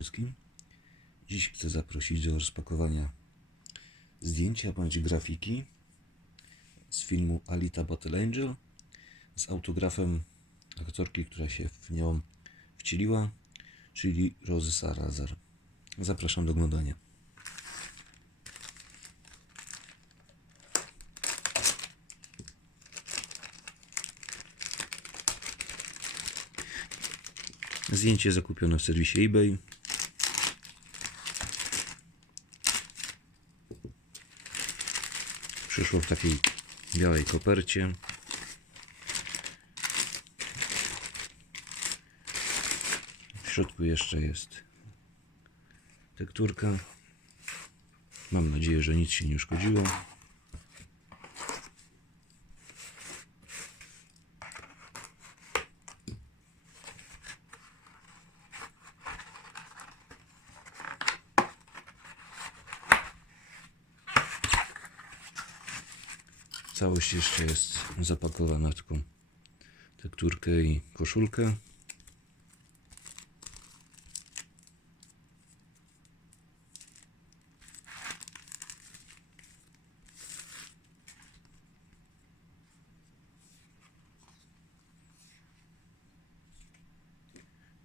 wszystkim. Dziś chcę zaprosić do rozpakowania zdjęcia bądź grafiki z filmu Alita Battle Angel z autografem aktorki, która się w nią wcieliła, czyli Rosy Sarazar. Zapraszam do oglądania. Zdjęcie zakupione w serwisie eBay. Przyszło w takiej białej kopercie. W środku jeszcze jest tekturka. Mam nadzieję, że nic się nie uszkodziło. Całość jeszcze jest zapakowana w taką tekturkę i koszulkę.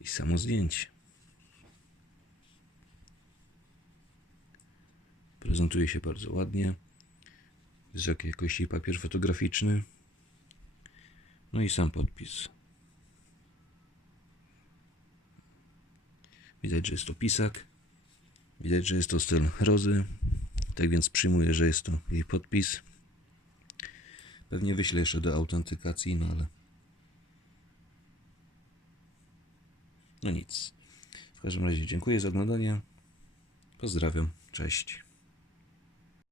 I samo zdjęcie. Prezentuje się bardzo ładnie wysokiej jakości papier fotograficzny. No i sam podpis. Widać, że jest to pisak. Widać, że jest to styl Rozy. Tak więc przyjmuję, że jest to jej podpis. Pewnie wyślę jeszcze do autentykacji, no ale. No nic. W każdym razie dziękuję za oglądanie. Pozdrawiam. Cześć.